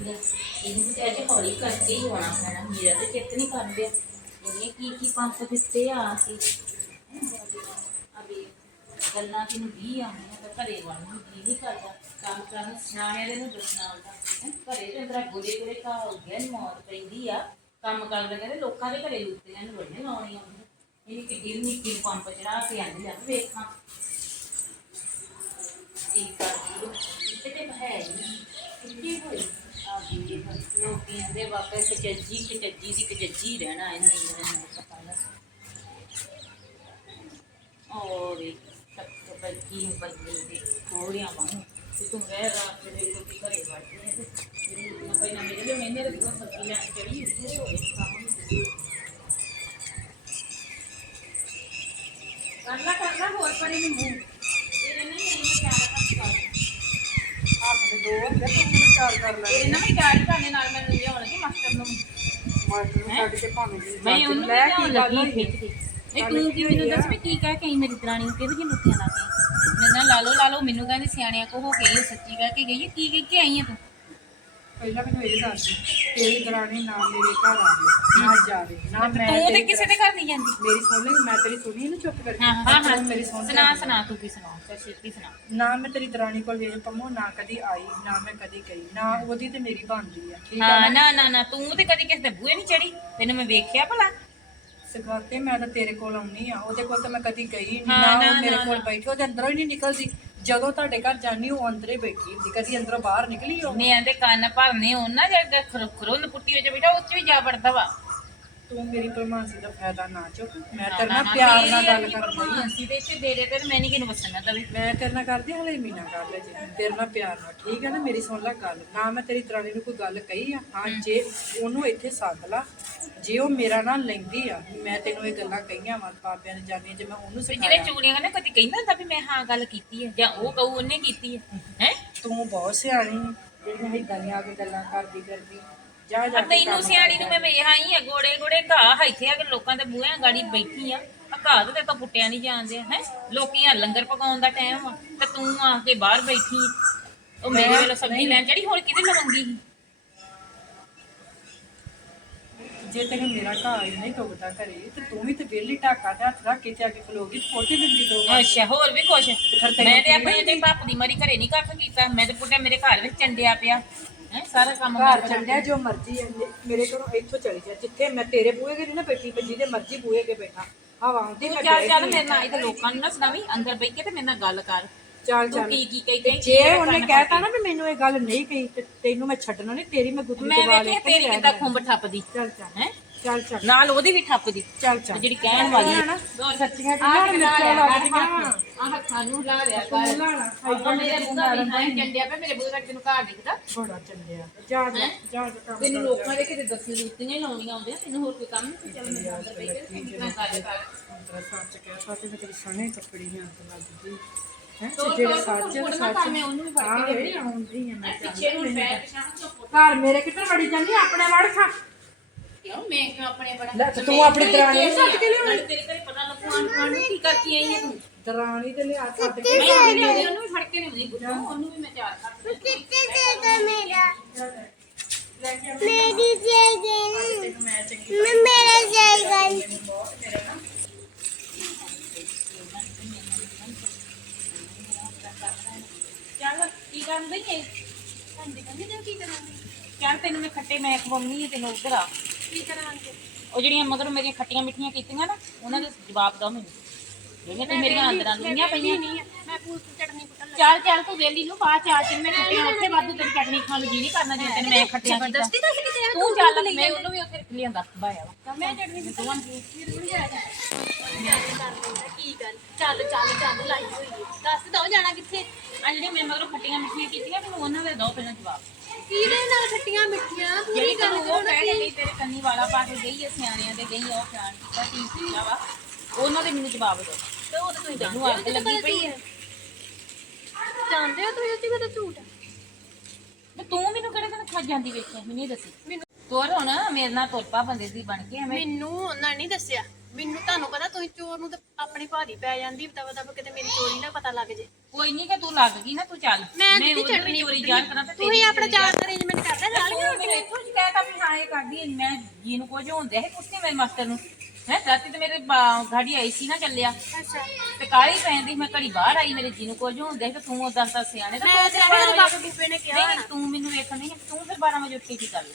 ਲੈ, ਇਹਨੂੰ ਤੇ ਅੱਜ ਹੌਲੀ ਕਰਕੇ ਹੀ ਆਉਣਾ ਪੈਣਾ ਮੇਰਾ ਤੇ ਚਿੱਤ ਨਹੀਂ ਕਰਦੇ ਇਹਨੇ ਕੀ ਕੀ ਪੰਪ ਦਿੱਤੇ ਆ ਸੀ ਅਬੇ ਗੱਲਾਂ ਕਿ ਨੂੰ ਵੀ ਆਉਂਦੀਆਂ ਤਾਂ ਘਰੇ ਵੜਨ ਨੂੰ ਜੀ ਨਹੀਂ ਕਰਦਾ ਕੰਮ ਕਰਨ ਸਿਆਣਿਆਂ ਦੇ ਨੂੰ ਦੱਸਣਾ ਹੁੰਦਾ ਹੈਂ, ਘਰੇ ਤੇ ਅੰਦਰ ਗੋਡੇ ਗੋਡੇ ਘਾ ਹੋ ਗਿਆ ਨੀ ਮੌਤ ਪੈਂਦੀ ਆ ਕੰਮ ਕਰਦੇ ਕਹਿੰਦੇ ਲੋਕਾਂ ਦੇ ਘਰੇ ਉੱਤੇ ਨੂੰ ਵੱਡੇ ਲਾਉਣੀ ਆਉਂਦੀ ਇਹਨੇ ਕਿੱਡੀ ਨਿੱਕੀ ਨੂੰ ਪੰਪ ਚੜਾ ਕੇ ਆਂਦੀ ਆ ਵੇਖਾਂ ਇਹ ਕਰਦੀ ਲੋ ਇੱਥੇ ਤੇ ਹੈ ਨਹੀਂ ਕਿੱਡੀ ਹੋਈ ਆ ਵੀ ਲੋਕੀ ਦੇ ਵਾਪਸ ਕਚੱਜੀ ਕਚੱਜੀ ਦੀ ਕਚੱਜੀ ਰਹਿਣਾ ਇਹਨੇ ਮੈਨੂੰ ਪਤਾ ਨਾ। ਔਰ ਤੱਕ ਬੱਕੀ ਬੱਕੀ ਦੇ ਕੋੜੀਆਂ ਵਾਂਗ। ਤੂੰ ਰਹਿ ਰਾਤ ਦੇ ਲੋਕੀ ਘਰੇ ਬੈਠੇ ਨੇ ਤੇ ਨਾ ਪਹਿਲਾਂ ਮੇਰੇ ਲਈ ਮੈਨੇ ਦੇ ਸਬਜ਼ੀ ਲੈਣ ਚੜੀ ਉੱਥੇ ਹੋਏ ਕੰਮ। ਕਰਨਾ ਕਰਨਾ ਹੋਰ ਪਰੇ ਨੂੰ ਮੂੰਹ ਇਹਨੇ ਨਹੀਂ ਨਹੀਂ ਮੈਂ ਚਾਰ ਹੱਥ ਦੇ ਦੋ ਹੁੰਦੇ ਤਾਂ ਉਹਨਾਂ ਚਾਰ ਕਰ ਲੈ ਇਹਨੇ ਨਾ ਮੈਂ ਗਾੜੀ ਕਰਨੇ ਨਾਲ ਮੈਂ ਲਿਆਉਣ ਲੱਗੀ ਮਾਸਟਰ ਨੂੰ ਮਾਸਟਰ ਨੂੰ ਛੱਡ ਕੇ ਭਾਵੇਂ ਜੀ ਮੈਂ ਉਹਨੂੰ ਲੈ ਲੈ ਕੀ ਕੇ ਗੱਲ ਲੱਗੀ ਹੋਈ? ਖਿੱਚ ਕੇ। ਇਹ ਤੂੰ ਕੀ ਮੈਨੂੰ ਦੱਸ ਵੀ ਕੀ ਕਹਿ ਕੇ ਆਈ ਮੇਰੀ ਦਰਾਣੀ ਨੂੰ? ਕਿਹੋ ਜਿਹੀ ਲੁੱਟੀਆਂ ਲਾ ਕੇ ਮੈਂ ਨਾ ਲਾ ਲਓ ਲਾ ਲਓ ਮੈਨੂੰ ਕਹਿੰਦੀ ਸਿਆਣਿਆਂ ਕੋ ਹੋ ਕੇ ਸੱਚੀ ਕਹਿ ਕੇ ਗਈ ਕੀ ਕਹਿ ਕੇ ਆਈ ਹੈ ਤੂੰ? ਪਹਿਲਾਂ ਮੈਨੂੰ ਇਹ ਦੱਸ ਤੇਰੀ ਦਰਾਣੀ ਨਾ ਮੇਰੇ ਘਰ ਆਵੇ ਨਾ ਜਾਵੇ ਨਾ ਮੈਂ ਤੂੰ ਤੇ ਤੇਰੀ ਕਿਸੇ ਦੇ ਘਰ ਨਹੀਂ ਜਾਂਦੀ? ਮੇਰੀ ਸੁਣ ਲਈ ਮੈਂ ਤੇਰੀ ਸੁਣੀ ਨਾ ਚੁੱਪ ਕਰਕੇ। ਹਾਂ ਹਾਂ ਤੂੰ ਹਾਂ ਮੇਰੀ ਸੁਣ ਸੁਣਾ ਲੈ। ਸੁਣਾ ਤੂੰ ਕੀ ਸੁਣਾ ਚੱਲ ਛੇਤੀ ਸੁਣਾ। ਨਾ ਮੈਂ ਤੇਰੀ ਦਰਾਣੀ ਕੋਲ ਵੇਖ ਪਮੋ ਨਾ ਕਦੀ ਆਈ ਨਾ ਮੈਂ ਕਦੀ ਗਈ ਨਾ ਉਹਦੀ ਤੇ ਮੇਰੀ ਬਣਦੀ ਆ ਠੀਕ ਆ ਹਾਂ ਨਾ? ਨਾ ਨਾ ਤੂੰ ਤੇ ਕਦੀ ਕਿਸੇ ਦੇ ਬੂਹੇ ਨਹੀਂ ਚੜੀ ਤੈਨੂੰ ਮੈਂ ਵੇਖਿਆ ਭਲਾ? ਸਗਾਤੇ ਮੈਂ ਤਾਂ ਤੇਰੇ ਕੋਲ ਆਉਣੀ ਆ ਉਹਦੇ ਕੋਲ ਤਾਂ ਮੈਂ ਕਦੀ ਗਈ ਨਹੀਂ ਨਾ ਉਹ ਮੇਰੇ ਕੋਲ ਬੈਠੀ ਉਹਦੇ ਅੰਦਰੋਂ ਹੀ ਨਹੀਂ ਨਿਕਲਦੀ। ਜਦੋਂ ਤੁਹਾਡੇ ਘਰ ਜਾਨੀ ਉਹ ਅੰਦਰੇ ਬੈਠੀ ਹੁੰਦੀ, ਕਦੀ ਅੰਦਰੋਂ ਬਾਹਰ ਨਿਕਲੀ ਉਹ? ਮੈਂ ਦੇ ਕੰਨ ਭਰਨੇ ਉਹਨਾਂ ਜੇ ਖਰੋ ਪੁੱਟੀ ਵਿੱਚ ਬੈਠਾ ਉੱਚ ਵੀ ਜਾ ਵੜਦਾ ਵਾ। ਤੂੰ ਮੇਰੀ ਪਰਮਾਨਸੀ ਦਾ ਫਾਇਦਾ ਨਾ ਚੁੱਕ। ਮੈਂ ਤੇਰੇ ਨਾਲ ਪਿਆਰ ਨਾਲ ਗੱਲ ਕਰਦੀ ਆ ਭਰਮਾਂਸੀ ਦੇ ਇੱਥੇ ਡੇਰੇ ਤੇ ਮੈਂ ਨਹੀਂ ਕਿਨੂੰ ਵਸਣਾ ਤਵੇ ਮੈਂ ਤੇਰੇ ਨਾਲ ਕਰਦੀ ਹਲੇ ਮੀਨਾ ਕਰ ਲੈ ਜੀ। ਤੇਰੇ ਨਾਲ ਪਿਆਰ ਨਾਲ ਠੀਕ ਹੈ ਨਾ ਮੇਰੀ ਸੁਣ ਲੈ ਗੱਲ। ਨਾ ਮੈਂ ਤੇਰੀ ਦਰਾਣੀ ਨੂੰ ਕੋਈ ਗੱਲ ਕਹੀ ਆ। ਹਾਂ ਜੇ ਉਹਨੂੰ ਇੱਥੇ ਸੱਦ ਲਾ ਜੇ ਉਹ ਮੇਰਾ ਨਾਂ ਲੈਂਦੀ ਆ ਮੈਂ ਤੈਨੂੰ ਇਹ ਗੱਲਾਂ ਕਹੀਆਂ ਵਾ ਪਾਪਿਆਂ ਨੇ ਜਾਣੀਆਂ ਜੇ ਮੈਂ ਉਹਨੂੰ ਸਿਖਾਇਆ ਜਿਹੜੇ ਚੂੜੀਆਂ ਨੇ ਕਦੀ ਕਹਿੰਦਾ ਹੁੰਦਾ ਵੀ ਮੈਂ ਹਾਂ ਗੱਲ ਕੀਤੀ ਹੈ ਜਾਂ ਉਹ ਕਹੂ ਉਹਨੇ ਕੀਤੀ ਹੈ ਹੈ? ਤੂੰ ਬਹੁਤ ਸਿਆਣੀ ਆਂ, ਜਿਹੜੀਆਂ ਇਦਾਂ ਦੀਆਂ ਆ ਕੇ ਗੱਲਾਂ ਕਰਦੀ ਕਰਦੀ ਜਾ ਜਾ ਕੇ ਤੈਨੂੰ ਕੰਮ ਸਿਆਣੀ ਨੂੰ ਮੈਂ ਵੇਖ ਆਈ ਆ ਗੋੜੇ ਗੋੜੇ ਘਾਹ ਇੱਥੇ ਆ ਕੇ ਲੋਕਾਂ ਦੇ ਬੂਹਿਆਂ ਗਾੜੀ ਬੈਠੀ ਆ। ਆ ਘਾਹ ਤੇ ਤਾਂ ਪੁੱਟਿਆ ਨਹੀਂ ਜਾਂਦੇ ਹੈ? ਲੋਕੀ ਆ ਲੰਗਰ ਪਕਾਉਣ ਦਾ ਟਾਈਮ ਆ ਤੇ ਤੂੰ ਆ ਕੇ ਬਾਹਰ ਬੈਠੀ ਉਹ ਮੇਰੇ ਵੇਲੇ ਸਬਜ਼ੀ ਲੈਣ ਚੜੀ ਹੁਣ ਕਿਹਦੇ ਲਵਾਂਗੀ ਜੇ ਤੈਨੂੰ ਮੇਰਾ ਘਰ ਹੀ ਨਹੀਂ ਟੁਕਦਾ ਘਰੇ ਤੇ ਤੂੰ ਵੀ ਤੇ ਵਿਹਲੀ ਢਾਕਾ ਤੇ ਹੱਥ ਰੱਖ ਕੇ ਤੇ ਆ ਕੇ ਖਲੋਗੀ ਤੇ ਫੋਟੇ ਦਿੰਦੀ ਦੋ। ਅੱਛਾ ਹੋਰ ਵੀ ਕੁਛ। ਫਿਰ ਤੈਨੂੰ ਮੈਂ ਤੇ ਆਪਣੇ ਤੇ ਬਾਪ ਦੀ ਮਰੀ ਘਰੇ ਨਹੀਂ ਕੱਖ ਕੀਤਾ। ਮੈਂ ਤੇ ਪੁੱਟਿਆ ਮੇਰੇ ਘਰ ਵਿੱਚ ਚੰਡਿਆ ਪਿਆ। ਹੈ ਸਾਰਾ ਕੰਮ ਘਰ ਕਰ ਚੱਲਿਆ ਜੋ ਮਰਜ਼ੀ ਹੈ ਮੇ- ਮੇਰੇ ਕੋਲੋਂ ਇੱਥੋਂ ਚਲੀ ਜਾ ਜਿੱਥੇ ਮੈਂ ਤੇਰੇ ਬੂਹੇ ਕੇ ਨਹੀਂ ਨਾ ਬੈਠੀ ਜਿਹਦੇ ਮਰਜ਼ੀ ਬੂਹੇ ਕੇ ਬੈਠਾ ਹਵਾ ਆਉਂਦੀ ਮੈਂ ਚੱਲ ਚੱਲ। ਮੇਰੇ ਨਾਲ ਇਹ ਲੋਕਾਂ ਨੂੰ ਨਾ ਸੁਣਾਵੀਂ ਅੰਦਰ ਬੈ ਕੇ ਤੇ ਮੇਰੇ ਨਾਲ ਗੱਲ ਕਰ। ਚੱਲ ਤੂੰ ਚੱਲ। ਕੀ ਕੀ ਕਹਿੰਦੇ ਜੇ ਉਹਨੇ ਕਹਿਤਾ ਨਾ ਵੀ ਮੈਨੂੰ ਇਹ ਗੱਲ ਨਹੀਂ ਕਹੀ ਤੇ ਤੈਨੂੰ ਮੈਂ ਛੱਡਣਾ ਨਹੀਂ ਤੇਰੀ ਮੈਂ ਗੁੱਤਲੀ ਮੈਂ ਦਵਾ ਵੇਖਿਆ ਤੇਰੀ ਕਿੱਦਾਂ ਖੁੰਬ ਠੱਪਦੀ। ਚੱਲ ਚੱਲ। ਹੈ? ਚੱਲ ਚੱਲ। ਨਾਲ ਉਹਦੀ ਵੀ ਠੱਪਦੀ। ਚੱਲ ਚੱਲ। ਜਿਹੜੀ ਕਹਿਣ ਵਾਲੀ ਹੈ ਨਾ ਸੱਚੀਆਂ ਜਿਹੜੀਆਂ ਮਿਰਚਾਂ ਲੱਗਦੀਆਂ ਆ ਹੱਥਾਂ ਨੂੰ। ਲਾ ਰਿਆ ਕਰ। ਲਾਣਾ ਮੇਰੇ ਬੁੱਧਾ ਵੀ ਹਾਂ ਚੰਡਿਆ ਪਿਆ ਮੇਰੇ ਬੁੱਧਾ ਤੈਨੂੰ ਘਰ ਦਿਖਦਾ। ਥੋੜਾ ਚੱਲਿਆ। ਜਾ ਜਾ ਜਾ ਕੰਮ ਤੈਨੂੰ ਲੋਕਾਂ ਦੇ ਕਿਤੇ ਦੱਸੀ ਜੁੱਤੀਆਂ ਹੀ ਲਾਉਣੀਆਂ ਆਉਂਦੀਆਂ ਤੈਨੂੰ ਹੋਰ ਕੋਈ ਕੰਮ ਨਹੀਂ ਚੱਲ ਮੈਂ ਅੰਦਰ ਬੈ ਕੇ ਤੈਨੂੰ ਕਿਹਨਾਂ ਕਰ ਕਰ। ਤੇਰਾ ਸੱਚ ਕਹਿ ਸੱਚ ਤੇ ਤੇਰੇ ਕੱਪੜੀ ਨੇ ਹੱਥ ਲੱਗ ਗਈ। ਹੈ ਜਿਹੜੇ ਸੱਚ ਸੱਚ। ਉਹਨੂੰ ਵੀ ਫੜ ਕੇ ਆਉਂਦੀ ਹੈ ਮੈਂ ਪਿੱਛੇ ਨੂੰ ਪੈਰ ਪਛਾਣ ਚੁੱਪ। ਘਰ ਮੇਰੇ ਕਿੱਧਰ ਵੜੀ ਜਾਂਦੀ ਆਪਣੇ ਵੜ ਖਾ। ਕਿਉਂ? ਮੈਂ ਕਿਉਂ ਆਪਣੇ ਬੜਾ ਲੈ ਤੇ ਤੂੰ ਆਪਣੀ ਦਰਾਣੀ ਨੂੰ ਸੱਦ ਕੇ ਲਿਆਉਣੀ। ਨਾਲੇ ਤੇਰੇ ਘਰੇ ਪਤਾ ਲੱਗੂ ਆਣ ਆਣ ਨੂੰ ਕੀ ਕਰਕੇ ਆਈ ਹੈ ਤੂੰ। ਦਰਾਣੀ ਤੇ ਲਿਆ ਸੱਦ ਕੇ ਮੈਂ ਉਹਨੂੰ ਲਿਆਉਂਦੀ, ਉਹਨੂੰ ਵੀ ਫੜ ਕੇ ਲਿਆਉਂਦੀ ਬੁੱਢਾ ਉਹਨੂੰ ਵੀ ਮੈਂ ਚਾਰ ਕੱਟ ਕਿੱਥੇ ਦੇਗਾ ਮੇਰਾ? ਲੈ। ਕੇ ਮੇਰੀ ਜਾਏਗਾ ਮੈਂ ਚੰਗੀ ਮੈਂ ਮੇਰਾ ਜਾਏਗਾ ਚੱਲ ਕੀ ਕਰਦੇ ਹੈ ਕਹਿੰਦੇ ਕਹਿੰਦੇ ਨੇ ਕੀ ਕਰਾਂਗੇ? ਚੱਲ ਤੈਨੂੰ ਮੈਂ ਖੱਟੇ ਮੈਂ ਖਵਾਉਣੀ ਹੈ ਤੈਨੂੰ ਉਧਰ ਆ। ਕੀ ਕਰਾਂਗੇ? ਉਹ ਜਿਹੜੀਆਂ ਮਗਰ ਮੇਰੀਆਂ ਖੱਟੀਆਂ ਮਿੱਠੀਆਂ ਕੀਤੀਆਂ ਨਾ ਉਹਨਾਂ ਦੇ ਜਵਾਬ ਦੋ ਮੈਨੂੰ। ਜਿਹੜੀਆਂ ਤੂੰ ਮੇਰੀਆਂ ਅੰਦਰਾਂ ਦੁਨੀਆਂ ਪਈਆਂ। ਮੈਂ ਪੂਤ ਚਟਨੀ ਕੁੱਟਣ ਚੱਲ ਚੱਲ ਤੂੰ ਵੇਲੀ ਨੂੰ ਬਾਅਦ ਚਾਰ ਤਿੰਨ ਮੈਂ ਖੱਟੀਆਂ ਉੱਥੇ ਵਾਧੂ ਤੇਰੀ ਚਟਨੀ ਖਾਣ ਨੂੰ ਜੀ ਨਹੀਂ ਕਰਨਾ ਜੇ ਤੈਨੂੰ ਮੈਂ ਖੱਟੀਆਂ ਕੀਤਾ ਦੱਸ ਕਿਤੇ ਤੂੰ ਚੱਲ ਮੈਂ ਉਹਨੂੰ ਵੀ ਉੱਥੇ ਲਿਆਂਦਾ ਬਾਇਆ ਵਾ। ਮੈਂ ਚਟਨੀ ਕੁੱਟਣ ਕੀ ਗੱਲ? ਚੱਲ ਚੱਲ ਚੱਲ ਲਾਈ ਹੋਈ ਹੈ। ਦੱਸ ਦੋ ਜਾਣਾ ਕਿੱਥੇ? ਆ ਜਿਹੜੀਆਂ ਮੇਰੇ ਮਗਰੋਂ ਖੱਟੀਆਂ ਮਿੱਠੀਆਂ ਕੀਤੀਆਂ ਮੈਨੂੰ ਉਹਨਾਂ ਦੇ ਦੋ ਪਹਿਲਾਂ ਜਵਾਬ। ਕਿਹਦੇ ਨਾਲ ਖੱਟੀਆਂ ਮਿੱਠੀਆਂ ਜਿਹੜੀ ਗੱਲ ਉਹ ਕਹਿ ਕੇ ਗਈ ਤੇਰੇ ਕੰਨੀ ਵਾਲਾ ਪਾ ਕੇ ਗਈ ਹੈ ਸਿਆਣਿਆਂ ਦੇ ਗਈ ਉਹ ਖਿਆਲ ਕੀਤਾ ਕੀ ਕੀਤਾ ਵਾ। ਉਹਨਾਂ ਦੇ ਮੈਨੂੰ ਜਵਾਬ ਦਿਓ ਤੇ ਉਹ ਤਾਂ ਤੁਸੀਂ ਮੈਨੂੰ ਅੱਗ ਲੱਗੀ ਪਈ ਹੈ ਜਾਣਦੇ ਹੋ ਤੁਸੀਂ ਉੱਥੇ ਕਿਤੇ ਝੂਠ ਤੇ ਤੂੰ ਮੈਨੂੰ ਕਿਹੜੇ ਦਿਨ ਖਾ ਜਾਂਦੀ ਵੇਖਿਆ? ਮੈਨੂੰ ਦੱਸੀ। ਤੋਰ ਹੁਣ ਮੇਰੇ ਨਾਲ ਤੁਰਪਾ ਬੰਦੇ ਦੀ ਬਣ ਕੇ ਐਵੇਂ। ਮੈਨੂੰ ਉਹਨਾਂ ਨਹੀਂ ਦੱਸਿਆ। ਮੈਨੂੰ ਤੁਹਾਨੂੰ ਪਤਾ ਤੁਸੀਂ ਚੋਰ ਨੂੰ ਤਾਂ ਆਪਣੀ ਭਾਰੀ ਪੈ ਜਾਂਦੀ ਤਵਾ ਤਵਾ ਕਿਤੇ ਮੇਰੀ ਚੋਰੀ ਨਾ ਪਤਾ ਲੱਗ ਜੇ। ਕੋਈ ਨਹੀਂ ਕਿ ਤੂੰ ਲੱਗ ਗਈ ਨਾ ਤੂੰ ਚੱਲ। ਮੈਂ ਉਹਦੀ ਦਿੱਤੀ ਚਟਨੀ ਚੋਰੀ ਜਾਣ ਕਰਾਂ ਤੇ ਤੁਸੀਂ ਆਪਣਾ ਚਾਰ ਅਰੇਂਜਮੈਂਟ ਕਰਦਾ ਨਾਲ ਇਹ ਕਰਦੀ ਮੈਂ ਜੀ ਨੂੰ ਕੁਝ ਹੁੰਦਿਆ ਸੀ ਪੁੱਛਦੀ ਮੈਂ ਮਾਸਟਰ ਨੂੰ। ਹੈ ਰਾਤੀ ਤੇ ਮੇਰੇ ਬਾ- ਗਾੜੀ ਆਈ ਸੀ ਨਾ ਚੱਲਿਆ। ਅੱਛਾ। ਤੇ ਕਾਲੀ ਪੈਂਦੀ ਮੈਂ ਘੜੀ ਬਾਹਰ ਆਈ ਮੇਰੇ ਜੀ ਨੂੰ ਕੁਝ ਹੁੰਦਿਆ ਸੀ ਤੇ ਤੂੰ ਉਹ ਦੱਸ ਦੱਸ ਸਿਆਣੇ ਤੇ ਮੈਂ ਤੂੰ ਤੇ ਫਿਰ ਆਖਿਆ ਬਾਰਾਂ ਬਾਬਾ ਵਜੇ- ਬੂਬੇ ਨੇ ਕਿਹਾ ਨਹੀਂ। ਨਹੀਂ ਤੂੰ ਮੈਨੂੰ ਵੇਖਣ ਨਹੀਂ ਤੂੰ ਫਿਰ 12 ਵਜੇ ਉੱਠ ਕੇ ਕੀ ਕਰ ਲਈ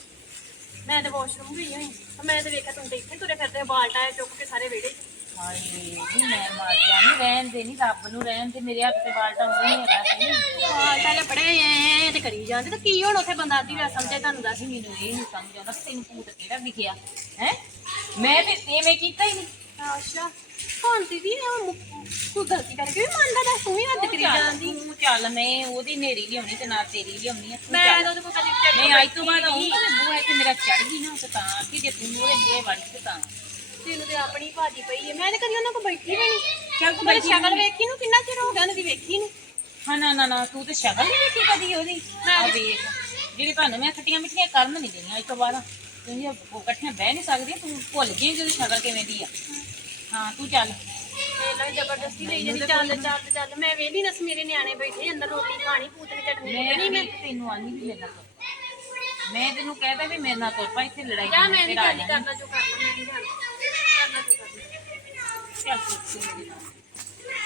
ਮੈਂ ਤੇ ਵਾਸ਼ਰੂਮ ਗਈ ਹੋਈ ਮੈਂ ਤੇ ਵੇਖਿਆ ਤੂੰ ਤੇ ਇੱਥੇ ਤੁਰੇ ਫਿਰਦੇ ਬਾਲਟਾ ਚੁੱਕ ਕੇ ਸਾਰੇ ਵਿਹੜੇ 'ਚ। ਹਾਏ ਜੀ ਮੈਂ ਮਾਰ ਨਹੀਂ ਰਹਿਣ ਦੇ ਨਹੀਂ ਰੱਬ ਨੂੰ ਰਹਿਣ ਦੇ ਮੇਰੇ ਹੱਥ ਤੇ ਬਾਲਟਾ ਹੋਣਾ ਹੀ ਹੈਗਾ ਸੀ ਬਾਲਟਾ ਦੇ ਬੜੇ ਐ ਤੇ ਕਰੀ ਜਾਂਦੇ ਤੇ ਕੀ ਹੁਣ ਉੱਥੇ ਬੰਦਾ ਅੱਧੀ ਰਾਤ ਸਮਝੇ ਤੁਹਾਨੂੰ ਦੱਸ। ਅਸੀਂ ਮੈਨੂੰ ਇਹ ਨਹੀਂ ਸਮਝ ਆਉਂਦਾ ਤੈਨੂੰ ਭੂਤ ਕਿਹੜਾ ਦਿਖਿਆ ਹੈ? ਮੈਂ ਤੇ ਐਵੇਂ ਕੀਤਾ ਹੀ ਨਹੀਂ ਅੱਛਾ। ਹੁਣ ਦੀਦੀ ਇਹ ਮੁ- ਕੋਈ ਗਲਤੀ ਕਰਕੇ ਵੀ ਮੰਨਦਾ ਦੱਸ ਤੂੰ ਹੀ ਹੱਦ ਕਰੀ ਜਾਂਦੀ। ਤੂੰ ਚੱਲ ਮੈਂ ਉਹਦੀ ਨੇਰੀ ਲਿਆਉਣੀ ਤੇ ਨਾ ਤੇਰੀ ਲਿਆਉਣੀ ਆ ਤੂੰ ਮੈਂ ਚੱਲ। ਤਾਂ ਉਹਦੇ ਕੋਲ ਕਦੀ ਵਿਚਾਰੀ ਨਹੀਂ ਕੋਲ ਅੱਜ ਤੋਂ ਬਾਅਦ ਆਉਂਗਾ ਤੇ ਬੂਹਾ ਤੇ ਮੇਰਾ ਚੜ ਗਈ ਨਾ ਤੇ ਤਾਂ ਕਿ ਜੇ ਤੂੰ ਉਹਦੇ ਬੂਹੇ ਵੜ ਕੇ ਤਾਂ ਤੈਨੂੰ ਤੇ ਆਪਣੀ ਭਾਜੀ ਪਈ ਹੈ ਮੈਂ ਤੇ ਕਦੀ ਉਹਨਾਂ ਕੋਲ ਬੈਠੀ ਵੀ ਨਹੀਂ। ਚੱਲ ਤੂੰ ਮੇਰੀ ਬੈਠੀ ਸ਼ਕਲ ਵੇਖੀ ਨੂੰ ਕਿੰਨਾ ਚਿਰ ਹੋ ਗਿਆ ਉਹਨਾਂ ਦੀ ਵੇਖੀ ਨੂੰ। ਹਾਂ ਨਾ ਨਾ ਨਾ ਤੂੰ ਤੇ ਸ਼ਕਲ ਨਹੀਂ ਵੇਖੀ ਕਦੀ ਉਹਦੀ। ਆ ਵੇਖ ਜਿਹੜੀ ਤੁਹਾਨੂੰ ਮੈਂ ਖੱਟੀਆਂ ਮਿੱਠੀਆਂ ਕਰਨ ਨਹੀਂ ਦੇਣੀਆਂ ਅੱਜ ਤੋਂ ਬਾਅਦ। ਤੁਸੀਂ ਉਹ ਇਕੱਠੀਆਂ ਬਹਿ ਨਹੀਂ ਸਕਦੀਆਂ ਤੂੰ ਭੁੱਲ ਗਈ ਜਿਹਦੀ ਸ਼ਕਲ ਕਿਵੇਂ ਦੀ ਆ। ਹਾਂ ਤੂੰ ਚੱਲ। ਲੈ ਜ਼ਬਰਦਸਤੀ ਲਈ ਜਾਂਦੀ ਚੱਲ ਚੱਲ ਚੱਲ ਮੈਂ ਵੇਲੀ ਨਸ ਮੇਰੇ ਨਿਆਣੇ ਬੈਠੇ ਅੰਦਰ ਰੋਟੀ ਖਾਣੀ ਪੂਤਨੀ ਚਟਨੀ ਮੈਂ ਨਹੀਂ ਮੈਂ। ਤੈਨੂੰ ਆਨੀ ਵੀ ਮੇਰੇ ਨਾਲ ਤੁਰ। ਮੈਂ ਤੈਨੂੰ ਕਹਿਦਾ ਵੀ ਮੇਰੇ ਨਾਲ ਤੁਰ ਪਾ ਇੱਥੇ ਲੜਾਈ ਜਾ ਮੈਂ ਨਹੀਂ ਕਰਦੀ। ਕਰਨਾ ਜੋ ਕਰਨਾ ਮੈਂ ਨਹੀਂ ਜਾਣਾ। ਕਰਨਾ ਜੋ ਕਰਨਾ। ਚੱਲ ਤੂੰ ਮੇਰੇ ਨਾਲ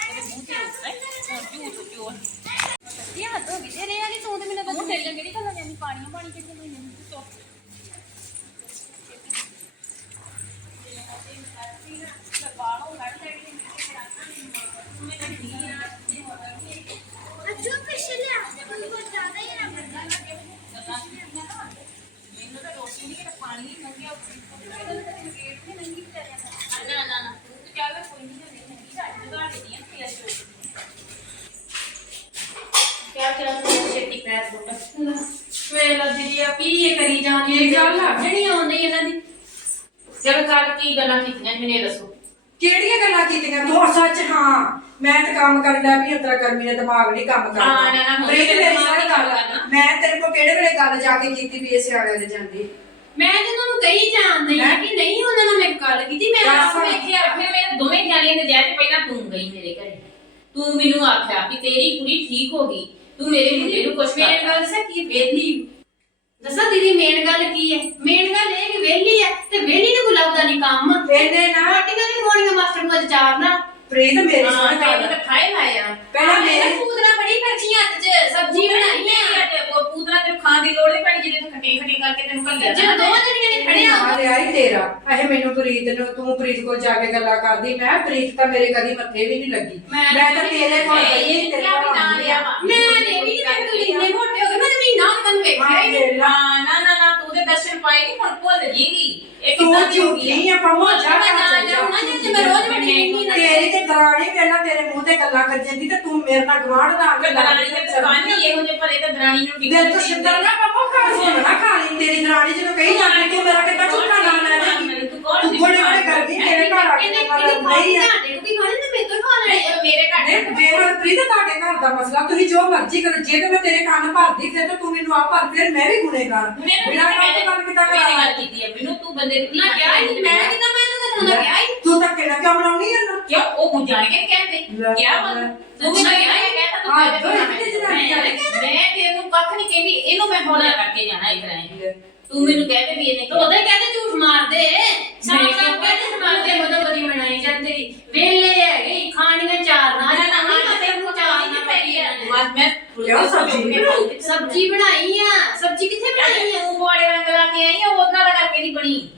ਉਹਦੇ ਮੂੰਹ ਤੇ ਹੈ। ਝੂਠ ਝੂਠ ਇਹ ਹੱਦ ਹੋ ਗਈ ਤੇਰੇ ਵਾਲੀ ਤੂੰ ਤੇ ਮੈਨੂੰ ਬਸ ਤੇਰੇ ਨਾਲ ਕਿਹੜੀ ਗੱਲਾਂ ਜਾਂਦੀ ਪਾਣੀ ਪਾਣੀ ਕਿੱਥੇ ਨਹੀਂ ਜਾਂਦੀ ਤੂੰ ਅੱਜੋ ਪਿਛੇ ਲਿਆ ਬਹੁਤ ਜ਼ਿਆਦਾ ਹੀ ਨਾ ਮੈਨੂੰ ਤਾਂ ਰੋਟੀ ਨਹੀਂ ਕਿ ਪਾਣੀ ਨਹੀਂ ਮੰਗਿਆ ਨਾ ਨਾ ਨਾ ਤੂੰ ਤੇ ਚੱਲ ਕੋਈ ਨਹੀਂ ਨਹੀਂ ਨਹੀਂ ਸਾਡੇ ਦੁਕਾਨ ਦੀ ਹੈ ਤੇ ਅੱਜ ਕਿਆ ਚਲਾ ਤੂੰ ਛੇਤੀ ਪੈਰ ਬੁੱਟ ਵੇਲਾ ਦੀਦੀ ਆ ਕੀ ਇਹ ਕਰੀ ਜਾਂਦੀ ਕੀ ਗੱਲ ਆ? ਜਿਹੜੀ ਆਉਂਦੀ ਇਹਨਾਂ ਦੀ ਚਲ ਕਰ ਕੀ ਗੱਲਾਂ ਕੀਤੀਆਂ ਮੈਨੂੰ ਇਹ ਦੱਸੋ ਕਿਹੜੀਆਂ ਗੱਲਾਂ ਕੀਤੀਆਂ ਤੂੰ ਸੱਚ ਹਾਂ ਮੈਂ ਤਾਂ ਕੰਮ ਕਰਨ ਦਾ ਵੀ ਅੰਤਰਾ ਗਰਮੀ ਨੇ ਦਿਮਾਗ ਨਹੀਂ ਕੰਮ ਕਰਦਾ। ਹਾਂ, ਨਾ, ਨਾ, ਹੁਣ ਪ੍ਰੀਤ ਤੇਰੇ ਮੇਰੀ ਦਿਮਾਗ ਸਾਰੀ ਗੱਲ ਆ। ਮੈਂ ਤੇਰੇ ਕੋਲ ਕਿਹੜੇ ਵੇਲੇ ਗੱਲ ਜਾ ਕੇ ਕੀਤੀ ਵੀ ਇਹ ਸਿਆਣਿਆਂ ਦੇ ਜਾਂਦੀ? ਮੈਂ ਤੇ ਤੁਹਾਨੂੰ ਕਹੀ ਜਾਂਦੀ ਆ ਕਿ ਨਹੀਂ ਉਹਨਾਂ ਨਾਲ ਮੈਂ ਗੱਲ ਕੀਤੀ ਮੈਂ ਆਪ। ਵੇਖਿਆ ਫਿਰ ਮੇਰੇ ਦੋਵੇਂ ਖਿਆਲੀਆਂ ਦੇ ਜੈ ਪਹਿਲਾਂ ਤੂੰ ਗਈ ਮੇਰੇ ਘਰੇ। ਤੂੰ ਮੈਨੂੰ ਆਖਿਆ ਕਿ ਤੇਰੀ ਕੁੜੀ ਠੀਕ ਹੋ ਗਈ ਤੂੰ ਮੇਰੇ ਮੁੰਡੇ ਨੂੰ ਕੁਛ ਮੇਨ ਕਰ ਗੱਲ ਦੱਸਾਂ ਕੀ ਵੇਲੀ ਦੱਸਾਂ ਦੀਦੀ ਮੇਨ ਗੱਲ ਕੀ ਹੈ? ਮੇਨ ਗੱਲ ਇਹ ਕਿ ਵੇਲੀ ਹੈ ਤੇ ਵੇਲੀ ਨੂੰ ਗੁਲਾਬਦਾ ਨਹੀਂ ਕੰਮ। ਇਹਨੇ ਨਾ। ਰੋਟੀਆਂ ਨਹੀਂ ਖੋਣੀਆਂ ਮਾਸਟਰ ਨੂੰ ਅੱਜ ਚਾਰਨਾ ਪ੍ਰੀਤ ਮੇਰੀ ਸੁਣ ਗੱਲ ਤਾਂ ਖਾਏ ਲਾਇਆ ਪਹਿਲਾਂ ਮੇਰੇ ਪੂਤਨਾ ਬੜੀ ਪਰਚੀ ਹੱਥ 'ਚ ਸਬਜ਼ੀ ਬਣਾਈ ਹੈ ਪੂਤਨਾ ਤੇ ਖਾਣ ਦੀ ਲੋੜ ਨਹੀਂ ਪੈਣੀ ਜਿਹਦੇ ਖੱਟੇ ਖੱਟੇ ਕਰਕੇ ਤੈਨੂੰ ਘੱਲਿਆ ਜਦੋਂ ਦੋਵਾਂ ਜਣੀਆਂ ਨੇ ਫੜਿਆ ਆ। ਰਿਹਾ ਹੀ ਤੇਰਾ। ਇਹ ਮੈਨੂੰ ਪ੍ਰੀਤ ਨੂੰ ਤੂੰ ਪ੍ਰੀਤ ਕੋਲ ਜਾ ਕੇ ਗੱਲਾਂ ਕਰਦੀ। ਮੈਂ ਪ੍ਰੀਤ ਤਾਂ ਮੇਰੇ ਕਦੀ ਮੱਥੇ ਵੀ ਨਹੀਂ ਲੱਗੀ। ਮੈਂ ਤਾਂ ਤੇਰੇ ਕੋਲ ਗਈ ਤੇਰੇ ਵੀ ਕੋਲ ਨਾ ਲਿਆ। ਵਾ। ਮੈਂ ਨੇ ਵੀ ਨਹੀਂ ਤੂੰ ਇੰਨੇ ਮੋਟੇ ਤਾਂ ਤੈਨੂੰ ਵੇਖਿਆ ਹਾਂ ਨਹੀਂ। ਨਾ ਨਾ ਨਾ ਤੂੰ ਤੇ ਦਰਸ਼ਨ ਪਾਏ ਨਹੀਂ ਹੁਣ ਭੁੱਲ ਜੀਗੀ ਇਹ ਤੂੰ ਕਿੱਦਾਂ ਦੀ ਹੋ ਗਈ ਝੂਠੀ ਆ ਪੰਮਾ ਜਾ ਮੈਂ ਨਾ ਜਾ ਜਾਉਂ ਨਾ ਜੇ। ਮੈਂ ਰੋਜ਼ ਵੱਡੀ ਨਹੀਂ ਨਾ ਤੇਰੀ ਤੇ ਦਰਾਣੀ ਪਹਿਲਾਂ ਤੇਰੇ ਮੂੰਹ ਤੇ ਗੱਲਾਂ ਕਰ ਜਾਂਦੀ ਤੇ ਤੂੰ ਮੇਰੇ ਨਾਲ ਗਵਾਂਢ ਦਾ ਤੇ ਦਰਾਣੀ ਦੁਕਾਨ ਹੀ ਇਹੋ ਜਿਹੇ ਭਰੇ ਤੇ ਦਰਾਣੀ ਨੂੰ ਦਿਲ ਤੋਂ ਸ਼ਿੰਦਰ ਨਾ ਪੰਮਾ ਖਾ ਸੁਣ ਨਾ ਖਾ ਲਈ ਤੇਰੀ ਦਰਾਣੀ ਜਦੋਂ ਕਹੀ ਜਾਂਦੀ ਤੂੰ ਮੇਰਾ ਕਿੱਦਾਂ ਝੂਠਾ ਨਾ ਲੈ ਲੈਂਦੀ? ਤੂੰ ਕੌਣ ਤੂੰ ਬੜੇ ਬੜੇ ਕਰਦੀ ਤੇਰੇ ਘਰ ਆ ਕੇ ਕਿਹੜੀ ਨਹੀਂ ਆ। ਤੁਹਾਡੇ ਨੂੰ ਕੀ ਖਾਣੇ ਤੇ ਮੇਰੇ ਤੋਂ ਖਾ ਲੈਣੇ ਮੇਰੇ ਮੇਰਾ ਪ੍ਰੀਤ ਤੁਹਾਡੇ ਘਰ ਦਾ ਮਸਲਾ ਤੁਸੀਂ ਜੋ ਮਰਜ਼ੀ ਕਰੋ ਜੇ ਤਾਂ ਮੈਂ ਤੇਰੇ ਕੰਨ ਭਰਦੀ ਫਿਰ ਤਾਂ ਤੂੰ ਮੈਨੂੰ ਆ ਭਰ ਫਿਰ ਮੈਂ ਵੀ ਗੁਨੇਗਾਰ ਬਿਨਾਂ ਗੱਲ ਤੋਂ ਗੱਲ ਕਿੱਦਾਂ ਗੱਲ ਕਰਾਂ ਕੀਤੀ ਹੈ ਮੈਨੂੰ ਤੂੰ ਬੰਦੇ ਨੂੰ ਨਾ ਕਿਹਾ ਹੀ ਮੈਂ ਕਿਦਾਂ ਮੈਂ ਇਹਨੂੰ ਕਦੋਂ ਕਿਹਾ ਹੀ। ਤੂੰ ਤਾਂ ਕਿਹੜਾ ਕਿਉਂ ਬਣਾਉਣੀ ਆ ਨਾ ਕਿਉਂ? ਉਹ ਹੁਣ ਜਾਣ ਕੇ ਕਹਿੰਦੇ। ਲੈ, ਕਿਆ ਲੈ। ਮਤ ਤੂੰ ਮੈਨੂੰ ਕਿਹਾ ਤੂੰ ਹਾਂ, ਕਹਿੰਦਾ ਦੋ ਇੱਕ ਜਨਾਨੀ ਆ। ਮੈਂ ਤੈਨੂੰ ਕੱਖ ਨਹੀਂ ਕਹਿੰਦੀ ਇਹਨੂੰ ਮੈਂ ਹੋਣਾ ਕਰਕੇ ਜਾਣਾ ਇਧਰ ਆਏ ਤੂੰ ਮੈਨੂੰ ਕਹਿੰਦੇ ਵੀ ਇਹਨੇ ਤੇ ਉਹਦੇ ਕਹਿੰਦੇ ਝੂਠ ਮਾਰਦੇ ਸਾਰਾ ਮੈਂ ਕੰਮ ਕਿਉਂ ਕਹਿੰਦੇ ਮਾਰਦੇ ਮਦੋਂ ਬਦੀ ਬਣਾਈ ਜਾਂਦੇ। ਵੇਲੇ ਹੈਗੇ ਖਾਣੀਆਂ ਚਾਰ ਨਾ ਨਾ ਨਾ ਨਾ ਨਾ ਤੈਨੂੰ ਚਾਹ ਨਹੀਂ ਪਈ ਹੈ ਬਸ ਮੈਂ ਕਿਉਂ ਸਬਜ਼ੀ ਬਣਾਈ? ਸਬਜ਼ੀ ਬਣਾਈ ਆ। ਸਬਜ਼ੀ ਕਿੱਥੇ ਬਣਾਈ ਆ? ਤੂੰ ਬੋੜੇ ਰੰਗ ਲਾ ਕੇ ਆਈ ਆ ਉਹਨਾਂ ਦਾ ਕਰਕੇ ਨਹੀਂ ਬਣੀ।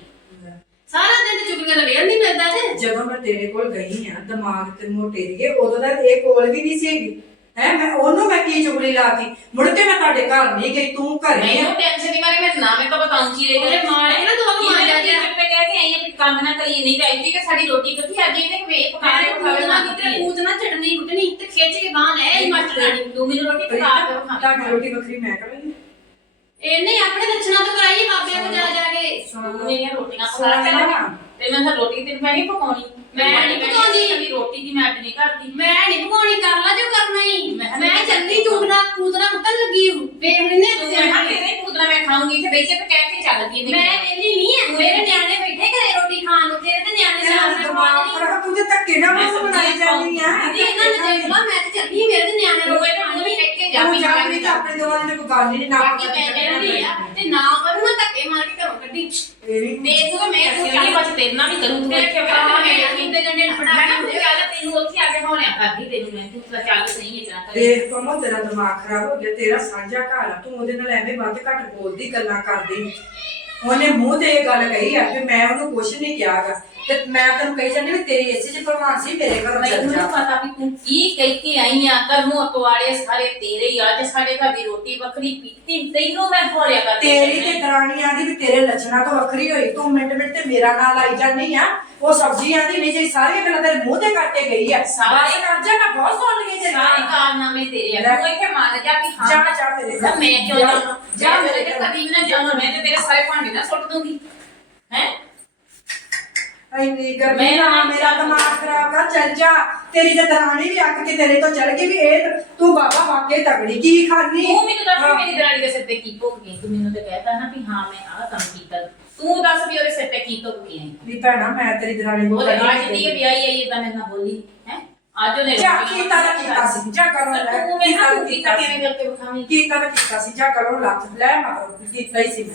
ਸਾਰਾ ਦਿਨ ਤੇ ਚੁਗਲੀਆਂ ਦਾ ਵੇਲ ਨਹੀਂ ਮਿਲਦਾ ਤੇ ਜਦੋਂ ਮੈਂ ਤੇਰੇ ਕੋਲ ਗਈ ਆ ਦਿਮਾਗ ਤੇ ਮੋਟੇ ਦੀਏ ਉਦੋਂ ਤਾਂ ਇਹ ਕੋਲ ਵੀ ਨਹੀਂ ਸੀਗੀ। ਹੈ ਮੈਂ ਉਹਨੂੰ ਮੈਂ ਕੀ ਚੁਗਲੀ ਲਾਤੀ? ਮੁੜ ਕੇ ਮੈਂ ਤੁਹਾਡੇ ਘਰ ਨਹੀਂ ਗਈ ਤੂੰ ਘਰੇ ਆ ਮੈਨੂੰ ਟੈਨਸ਼ਨ ਨਹੀਂ ਮਾਰੀ ਮੈਂ ਨਾ ਮੈਂ ਤਾਂ ਬਤਾਉਂ ਕੀ ਉਹਦੇ ਮਾਂ ਨੇ ਨਾ ਦੋ ਮਾਂ ਜਾ ਜਾ ਮੈਂ ਕਹਿ ਕੇ ਆਈ ਆ ਵੀ ਕੰਮ ਨਾ ਕਰੀਏ ਨਹੀਂ ਚਾਹੀਦੀ ਕਿ ਸਾਡੀ ਰੋਟੀ ਕਿੱਥੇ ਅੱਜ ਇਹਨੇ ਵੇ ਪਕਾ ਕੇ ਮੈਂ ਖਾਵੇ ਪੂਤਨਾ ਨਾ ਕਿਤੇ ਪੂਤਨਾ ਚਟਨੀ ਕੁੱਟਣੀ ਤੇ ਖਿੱਚ ਕੇ ਬਾਹ ਲੈ ਇਹ ਮਾਸਟਰ ਰਾਣੀ। ਤੂੰ ਮੈਨੂੰ ਰੋਟੀ ਪਕਾ ਕੇ ਖਾ ਤੁਹਾਡੀ ਰੋਟੀ ਵੱਖਰੀ ਮੈਂ ਕਰਾਂਗੀ। ਇਹਨੇ ਆਪਣੇ ਲੱਛਣਾਂ ਤੋਂ ਕਰਾਈ ਬਾਬੇ ਕੋਲ ਜਾ ਜਾ ਕੇ। ਤੂੰ ਮੇਰੀਆਂ ਰੋਟੀਆਂ ਪਕਾ ਕੇ ਲੈ। ਤੇ ਮੈਂ ਤਾਂ ਰੋਟੀ ਤੇ ਮੈਂ ਨਹੀਂ ਪਕਾਉਣੀ। ਮੈਂ ਨਹੀਂ ਪਕਾਉਂਦੀ। ਮੇਰੀ ਰੋਟੀ ਦੀ ਮੈਂ ਨਹੀਂ ਕਰਦੀ। ਮੈਂ ਨਹੀਂ ਪਕਾਉਣੀ ਕਰ ਲਾ ਜੋ ਕਰਨਾ ਹੀ। ਮੈਂ- ਮੈਂ ਚੱਲੀ ਚੂਟਣਾ ਪੂਤਨਾ ਕੁੱਟਣ ਲੱਗੀ ਹੂੰ। ਵੇਖ ਲੈਨੇ ਤੂੰ ਮੈਂ ਤੇਰੇ ਪੁੱਤਰਾ ਮੈਂ ਖਾਉਂਗੀ ਤੇ ਵਿੱਚ ਕਹਿ ਕੇ ਚੱਲਦੀ ਮੈਂ ਵੇਲੀ ਨਹੀਂ ਹੈ ਮੇਰੇ ਨਿਆਣੇ ਬੈਠੇ ਘਰੇ ਰੋਟੀ ਖਾਣ ਨੂੰ ਤੇਰੇ ਤੇ ਨਿਆਣੇ ਨਾਲ ਦਿਮਾਗ ਖਵਾ ਖਰਾਬ ਤੂੰ ਤੇ ਧੱਕੇ ਨਾ ਮੈਂ ਮੂੰਹ ਬਣਾਈ ਜਾਂਦੀ ਆ ਦੀ ਇਹਨਾਂ ਨੇ ਲਾ ਮੈਂ ਤੇ ਚੱਲੀ ਮੇਰੇ ਤੇ ਨਿਆਣੇ ਇਹਨੇ ਜਾ ਤੂੰ ਵੀ ਜਾ ਵੀ ਤਾਂ ਆਪਣੇ ਦੋਵਾਂ ਦੀ ਕੋਈ ਗੱਲ ਨਹੀਂ ਨਾ ਬਾਕੀ ਮੈਂ ਕਹਿੰਦੀ ਆ ਤੇ ਨਾ ਪਰ ਨਾ ਧੱਕੇ ਮਾਰ ਕੇ ਘਰੋਂ ਕੱਢੀ। ਇਹ ਵੀ ਤੇ ਤੂੰ ਮੈਂ ਤੂੰ ਚੱਲ ਬਸ ਤੇਰੇ ਨਾਲ ਵੀ ਕਰੂੰ ਤੂੰ ਕਿਉਂ ਕਹਿੰਦਾ ਮੈਂ ਮੁੰਡੇ ਜੰਡੇ ਨੂੰ ਨਾ ਕੇ ਤੂੰ ਚੱਲ ਤੈਨੂੰ ਉੱਥੇ ਆ ਕੇ ਹੋਣਿਆ ਕਰਦੀ ਤੈਨੂੰ ਮੈਂ। ਤੂੰ ਤਾਂ ਚੱਲ ਸਹੀ ਇਤਨਾ ਕਰੇ। ਦੇਖ ਕੋਮੋ ਤੇਰਾ ਦਿਮਾਗ ਖਰਾਬ ਹੋ ਗਿਆ ਤੇਰਾ ਸਾਂਝਾ ਘਰ ਆ। ਤੂੰ ਉਹਦੇ ਨਾਲ ਐਵੇਂ ਵੱਧ ਘੱਟ ਬੋਲਦੀ ਗੱਲਾਂ ਕਰਦੀ। ਉਹਨੇ ਮੂੰਹ ਤੇ ਇਹ ਗੱਲ ਕਹੀ ਆ ਵੀ ਮੈਂ ਉਹਨੂੰ ਕੁਛ ਨਹੀਂ ਕਿਹਾਗਾ। ਤੇ ਮੈਂ ਤੈਨੂੰ ਕਹੀ ਜਾਂਦੀ ਵੀ ਤੇਰੀ ਇਸੇ ਚ ਭਗਵਾਨ ਸੀ ਮੇਰੇ ਘਰੋਂ ਚੱਲ ਮੈਨੂੰ ਜਾ। ਪਤਾ ਵੀ ਤੂੰ ਕੀ ਕਹਿ ਕੇ ਆਈ ਆ ਕਰਮੋਂ ਪਵਾੜੇ ਸਾਰੇ ਤੇਰੇ ਹੀ ਅੱਜ ਸਾਡੇ ਘਰ ਦੀ ਰੋਟੀ ਵੱਖਰੀ ਪੀਤੀ ਤੈਨੂੰ ਮੈਂ ਹੋਰਿਆ ਕਰ ਤੇਰੀ ਤੇ ਦਰਾਣੀ ਆਂਦੀ ਵੀ ਤੇਰੇ ਲੱਛਣਾਂ ਤੋਂ ਵੱਖਰੀ ਹੋਈ ਤੂੰ ਮਿੰਟ ਮਿੰਟ ਤੇ ਮੇਰਾ ਨਾਂ ਲਾਈ ਜਾਂਦੀ ਆ ਉਹ ਸਬਜ਼ੀ ਆਂਦੀ ਨਹੀਂ ਜੀ ਸਾਰੀਆਂ ਗੱਲਾਂ ਤੇਰੇ ਮੂੰਹ ਤੇ ਕਰਕੇ ਗਈ ਆ। ਸਾਰੇ- ਬਸ ਕਰ ਜਾ ਮੈਂ ਬਹੁਤ ਸੁਣ ਲਈ ਤੇਰੀ ਸਾਰੇ ਕਾਰਨਾਮੇ ਤੇਰੇ ਆ। ਤੂੰ ਇੱਥੇ ਮੰਨ ਜਾ ਕਿ ਹਾਂ। ਜਾ ਜਾ ਮੇਰੇ ਤਾਂ ਘਰ। ਮੈਂ ਕਿਉਂ ਜਾ, ਜਾ ਮੇਰੇ ਤੇ ਘਰ। ਕਦੀ ਵੀ ਨਾ ਜਾਵਾਂ ਮੈਂ ਤੇ ਤੇਰੇ ਸਾਰੇ ਭਾਂਡੇ ਨਾ ਸੁੱਟ ਦੂੰਗੀ। ਹੈ? ਇੰਨੀ ਗਰਮੀ ਮੈਂ ਨਾ ਨਾ ਮੇਰਾ ਦਿਮਾਗ ਖਰਾਬ ਕਰ ਚੱਲ ਜਾ। ਤੇਰੀ ਤੇ ਦਰਾਣੀ ਵੀ ਅੱਕ ਕੇ ਤੇਰੇ ਤੋਂ ਚੜ ਗਈ ਵੀ ਇਹ ਤਾਂ- ਬਾਬਾ ਵਾਕੇ ਤਗੜੀ ਕੀ ਖਾਨੀ। ਤੂੰ ਮੈਨੂੰ ਦੱਸ ਵੀ ਹਾਂ। ਮੇਰੀ ਦਰਾਣੀ ਦੇ ਸਿਰ ਤੇ ਕੀ ਭੋਗ ਗਈ ਤੂੰ ਮੈਨੂੰ ਤਾਂ ਕਹਿਤਾ ਨਾ ਵੀ ਹਾਂ ਮੈਂ ਆਹ ਕੰਮ ਕੀਤਾ। ਤੂੰ ਦੱਸ ਵੀ ਉਹਦੇ ਸਿਰ ਤੇ ਕੀ ਭੋਗ ਗਈ ਵੀ ਭੈਣਾ ਮੈਂ ਤੇਰੀ ਦਰਾਣੀ ਨੂੰ ਅੱਜ ਦੀ ਵਿਆਹੀ ਆਈ ਹੈ ਤਾਂ ਮੇਰੇ ਨਾਲ ਬੋਲੀ ਹੈ? ਅੱਜ ਉਹਨੇ ਜਾ ਕੀਤਾ ਤਾਂ ਕੀਤਾ ਸੀ ਜਾ ਕਰੋ ਲੈ। ਤੂੰ ਨਾਲ ਤਾਂ ਕੀਤਾ ਕਿਵੇਂ ਕਰਕੇ ਵਿਖਾਵੀਂ ਕੀਤਾ ਤਾਂ ਕੀਤਾ ਸੀ ਜਾ ਕਰੋ ਲੱਤ ਲੈ ਮਾਰੋ ਕੀਤਾ ਹੀ ਸੀ ਮੈਂ।